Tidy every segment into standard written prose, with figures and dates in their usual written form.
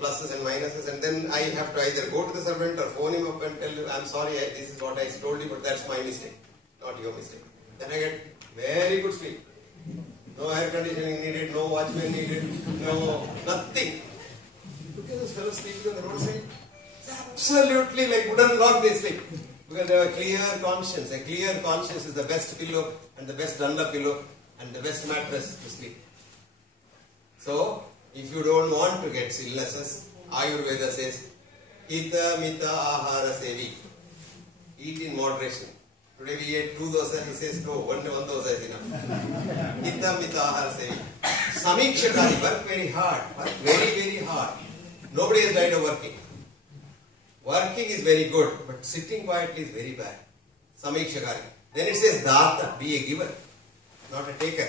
pluses and minuses, and then I have to either go to the servant or phone him up and tell him, I'm sorry, this is what I told you, but that's my mistake, not your mistake. Then I get very good sleep. No air conditioning needed, no watchman needed, no nothing. Look at this fellow sleeping on the roadside. It's absolutely like wooden log they sleep. Because they have a clear conscience. A clear conscience is the best pillow and the best Dunlop pillow and the best mattress to sleep. So, if you don't want to get illnesses, Ayurveda says, Hita Mita Ahara Sevi. Eat in moderation. Today we ate 2 dosa, he says no, one dosa is enough. Hita Mita Ahara Sevi. Samikshakari, work very hard. Work very, very hard. Nobody has died of working. Working is very good, but sitting quietly is very bad. Samikshakari. Then it says Data, be a giver, not a taker.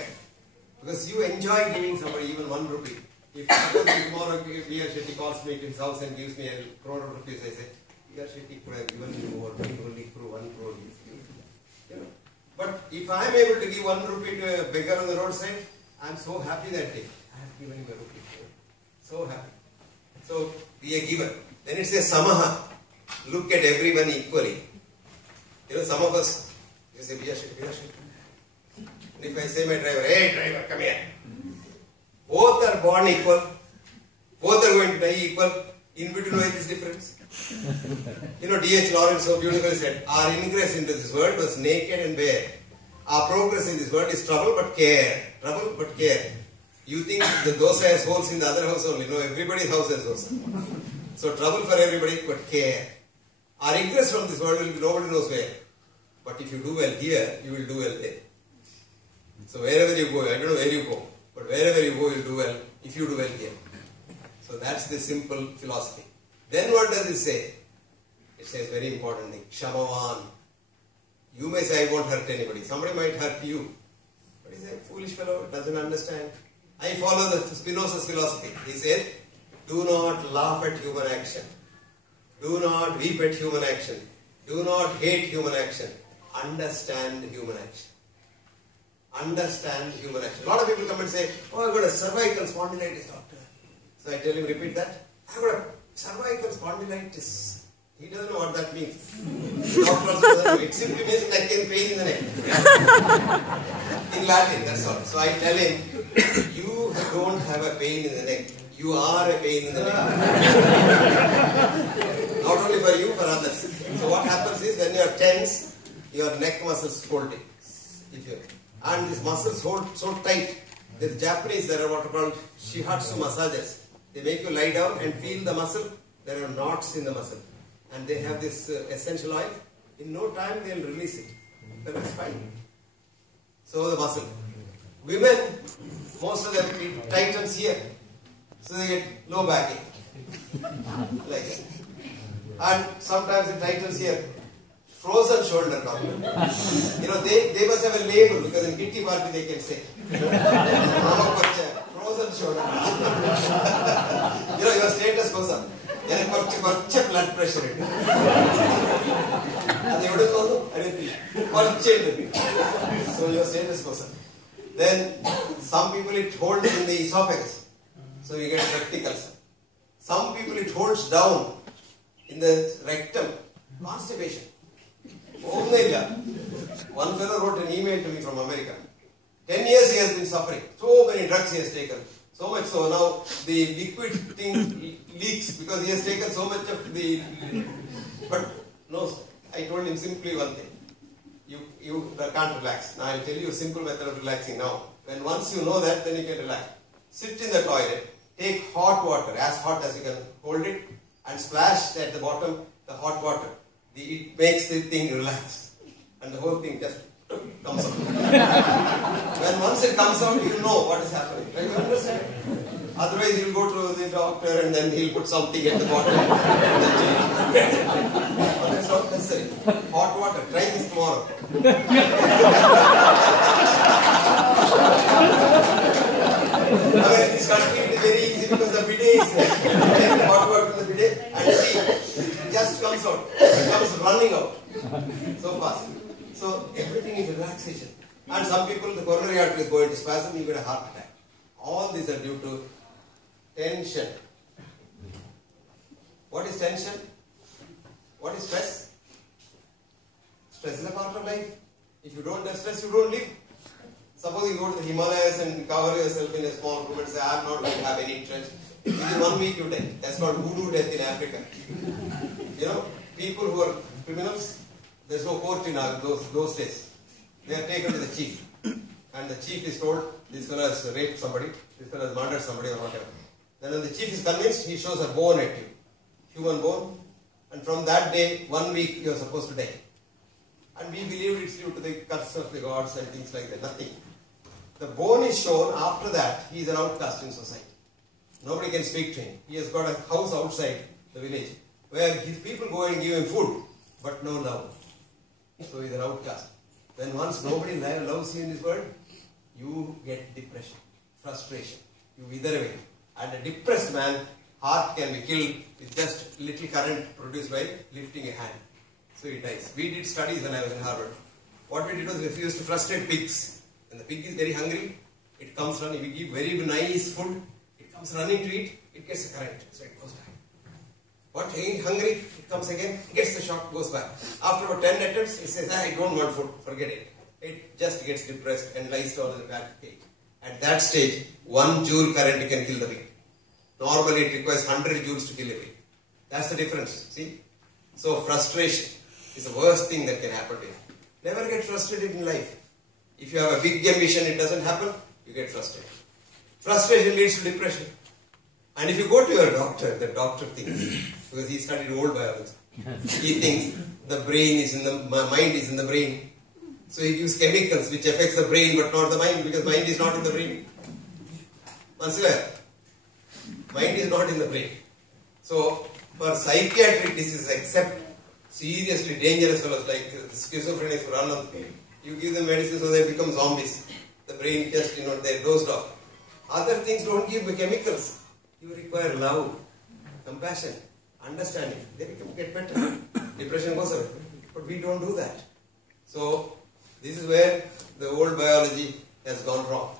Because you enjoy giving somebody even 1 rupee. If tomorrow B.R. Shetty calls me to his house and gives me a crore of rupees, I say, B.R. Shetty could have given me more, but he only 1 crore. You know. But if I am able to give 1 rupee to a beggar on the roadside, I am so happy that day. I have given him a rupee. So happy. So, be a giver. Then it says Samaha. Look at everyone equally. You know, some of us, you say, B.R. Shetty, B.R. Shetty. And if I say my driver, hey driver, come here. Both are born equal. Both are going to die equal. In between, why this difference? You know, D.H. Lawrence so beautifully said, our ingress into this world was naked and bare. Our progress in this world is trouble but care. Trouble but care. You think the dosa has holes in the other house only. No, everybody's house has dosa. So trouble for everybody but care. Our ingress from this world will be nobody knows where. But if you do well here, you will do well there. So wherever you go, I don't know where you go, but wherever you go, you'll do well if you do well here. So that's the simple philosophy. Then what does it say? It says very important thing, Shamavan. You may say, I won't hurt anybody. Somebody might hurt you. But he's a foolish fellow, doesn't understand. I follow the Spinoza's philosophy. He said, do not laugh at human action. Do not weep at human action. Do not hate human action. Understand human action. Understand human action. A lot of people come and say, oh, I've got a cervical spondylitis, doctor. So I tell him, repeat that. I've got a cervical spondylitis. He doesn't know what that means. Doctor also doesn't know. It simply means neck and pain in the neck. In Latin, that's all. So I tell him, you don't have a pain in the neck. You are a pain in the neck. Not only for you, for others. So what happens is, when you are tense, your neck muscles hold it. And these muscles hold so tight. There's Japanese, there are what are called shihatsu massages. They make you lie down and feel the muscle. There are knots in the muscle. And they have this essential oil. In no time they will release it. Then it's fine. So the muscle. Women, most of them, it tightens here. So they get low back ache. Like that. And sometimes it tightens here. Frozen shoulder, doctor. You know, they must have a label because in kitty party they can say. Frozen shoulder. You know, your status goes up. There is blood pressure. And they wouldn't know anything. So your status goes up. Then some people it holds in the esophagus. So you get recticals. Some people it holds down in the rectum. Constipation. One fellow wrote an email to me from America. 10 years he has been suffering. So many drugs he has taken. So much so now the liquid thing leaks because he has taken so much of the... But no, I told him simply one thing. You can't relax. Now I will tell you a simple method of relaxing now. When once you know that, then you can relax. Sit in the toilet, take hot water, as hot as you can hold it, and splash at the bottom the hot water. It makes the thing relax. And the whole thing just comes out. When once it comes out, you know what is happening. Like, you understand? Otherwise, you'll go to the doctor and then he'll put something at the bottom. That's not necessary. Hot water. Try this tomorrow. I mean, in this country it is very easy because the bidet is there. Take the hot water to the bidet and see. It just comes out. It comes running out. So fast. So everything is relaxation. And some people, the coronary artery is going to spasm, you get a heart attack. All these are due to tension. What is tension? What is stress? Stress is a part of life. If you don't have stress, you don't live. Suppose you go to the Himalayas and cover yourself in a small room and say, I am not going to have any interest. Within 1 week you die. That's called voodoo death in Africa. You know, people who are criminals, there's no court in those days. They are taken to the chief. And the chief is told, this fellow has raped somebody, this fellow has murdered somebody or whatever. Then when the chief is convinced, he shows a bone at you. Human bone. And from that day, 1 week, you are supposed to die. And we believe it's due to the curse of the gods and things like that. Nothing. The bone is shown. After that, he is an outcast in society. Nobody can speak to him. He has got a house outside the village where his people go and give him food, but no love. So he is an outcast. Then once nobody loves you in this world, you get depression, frustration. You wither away. And a depressed man, heart can be killed with just little current produced by lifting a hand. So he dies. We did studies when I was in Harvard. What we did was we used to frustrate pigs. When the pig is very hungry, it comes running. We give very nice food. It comes running to eat. It gets a current. So it goes back. What? Again hungry? It comes again. Gets the shock. Goes back. After about 10 attempts, it says, I don't want food. Forget it. It just gets depressed and lies down in the back cage. At that stage, 1 joule current can kill the pig. Normally it requires 100 joules to kill a pig. That's the difference. See? So frustration is the worst thing that can happen to you. Never get frustrated in life. If you have a big ambition, it doesn't happen, you get frustrated. Frustration leads to depression. And if you go to your doctor, the doctor thinks, because he studied old biology, he thinks the brain is in the mind is in the brain. So he gives chemicals which affects the brain but not the mind, because mind is not in the brain. Consider, mind is not in the brain. So for psychiatric diseases, except seriously dangerous fellows like schizophrenics who run on the brain, you give them medicine so they become zombies. The brain just, they're dosed off. Other things don't give chemicals. You require love, compassion, understanding. They get better. Depression goes away. But we don't do that. So, this is where the old biology has gone wrong.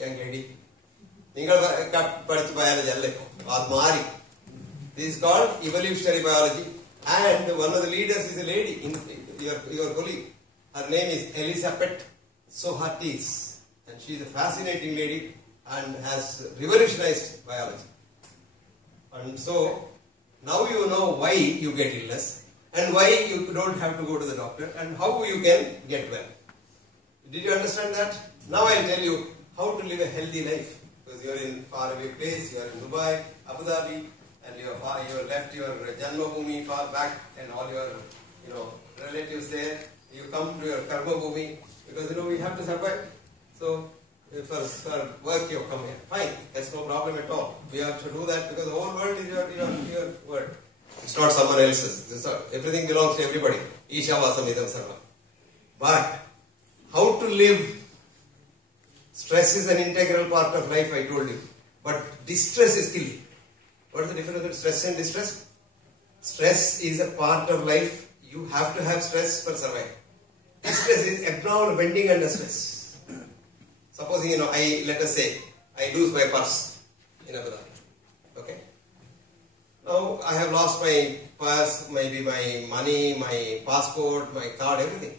Young lady. This is called evolutionary biology. And one of the leaders is a lady, your colleague. Her name is Elizabeth Sohatis. And she is a fascinating lady and has revolutionized biology. And so, now you know why you get illness and why you don't have to go to the doctor and how you can get well. Did you understand that? Now I will tell you how to live a healthy life. Because you are in faraway place, you are in Dubai, Abu Dhabi, and you have left your Janmabhoomi far back and all your relatives there. You come to your Karma Bhoomi because we have to survive. So for work you have come here. Fine, that's no problem at all. We have to do that because the whole world is your world. It's not someone else's. Everything belongs to everybody. Isha Vasamidam Sarva. But how to live? Stress is an integral part of life, I told you. But distress is killing. What is the difference between stress and distress? Stress is a part of life. You have to have stress for survival. Distress is abnormal bending under stress. Supposing, let us say, I lose my purse in Abu Dhabi. Okay? Now, I have lost my purse, maybe my money, my passport, my card, everything.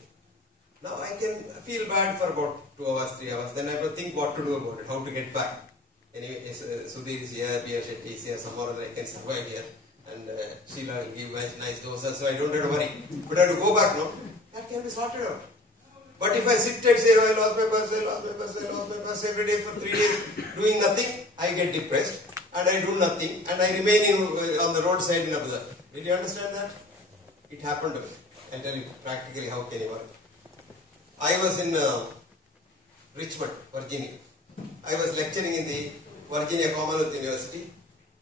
Now, I can feel bad for about 2 hours, 3 hours. Then I have to think what to do about it, how to get back. Anyway, Sudhir is here, P.R. Shetty is here, somewhere I can survive here. And Sheila will give nice doses, so I don't have to worry. But I have to go back now. That can be sorted out. But if I sit and say, I lost my purse, I lost my purse, I lost my purse every day for 3 days doing nothing, I get depressed and I do nothing and I remain on the roadside in Abu Dhabi. Will you understand that? It happened to me. I'll tell you practically how can it work. I was in Richmond, Virginia. I was lecturing in the Virginia Commonwealth University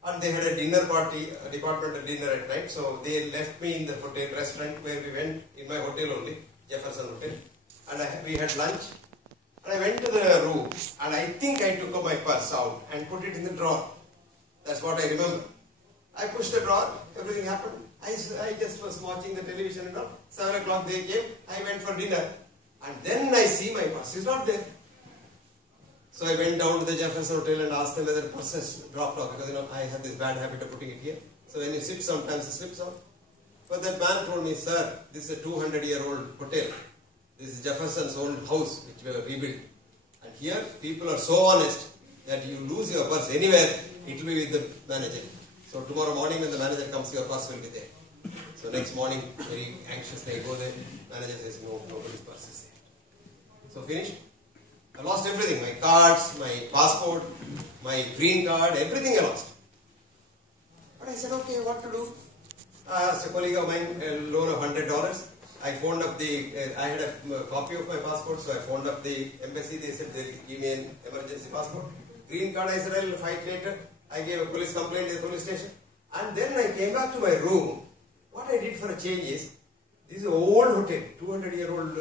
and they had a dinner party, a departmental dinner at night. So they left me in the hotel restaurant where we went, in my hotel only, Jefferson Hotel. And we had lunch. And I went to the room and I think I took my purse out and put it in the drawer. That's what I remember. I pushed the drawer, everything happened. I just was watching the television and all. 7 o'clock they came, I went for dinner. And then I see my purse is not there. So I went down to the Jefferson Hotel and asked them whether the purse has dropped off because I have this bad habit of putting it here. So when you sit, sometimes it slips out. But that man told me, sir, this is a 200-year-old hotel. This is Jefferson's old house which we have rebuilt. And here people are so honest that you lose your purse anywhere, it will be with the manager. So tomorrow morning when the manager comes, your purse will be there. So next morning, very anxiously I go there. Manager says, no, nobody's purse is there. So finished. I lost everything. My cards, my passport, my green card, everything I lost. But I said, okay, what to do? I asked a colleague of mine a loan of $100. I phoned up I had a copy of my passport, so I phoned up the embassy. They said they'll give me an emergency passport. Green card, I said I'll fight later. I gave a police complaint to the police station. And then I came back to my room. What I did for a change is, this is an old hotel, 200-year-old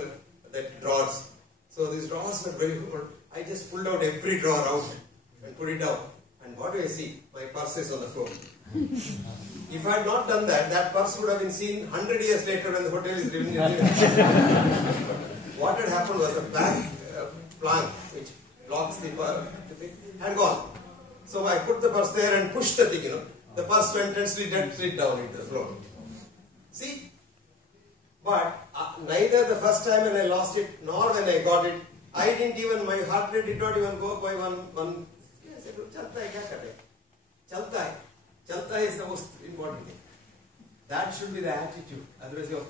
that drawers. So these drawers were very old. I just pulled out every drawer out and put it down. And what do I see? My purse is on the floor. If I had not done that, that purse would have been seen 100 years later when the hotel is renewed. What had happened was the back plank, which blocks the thing, had gone. So I put the purse there and pushed the thing, the purse went and slid down into the floor. See? But neither the first time when I lost it, nor when I got it, I didn't even, my heart rate did not even go up by one. I said, chalta hai, kya kar rahe? Chalta hai. Chalta is the most important thing. That should be the attitude. Otherwise your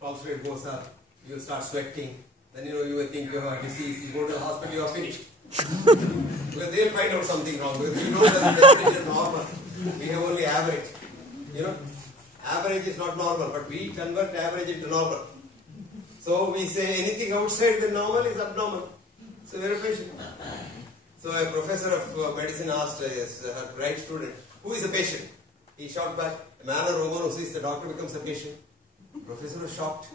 pulse rate goes up, you start sweating, then you will think you have a disease, you go to the hospital, you are finished. Because they will find out something wrong. Because we know that the definition is normal. We have only average. Average is not normal, but we convert average into normal. So we say anything outside the normal is abnormal. So we are a patient. So a professor of medicine asked her bright student, who is a patient? He shot back, a man or woman who sees the doctor becomes a patient. Professor was shocked.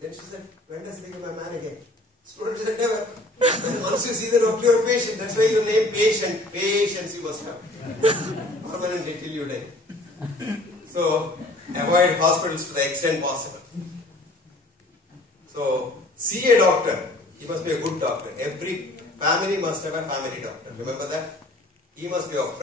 Then she said, when does he become a man again? Student said, never. Once you see the doctor, you are a patient. That's why you name patient. Patience you must have. Permanently till you die. So, avoid hospitals to the extent possible. So, see a doctor. He must be a good doctor. Every family must have a family doctor. Remember that? He must be of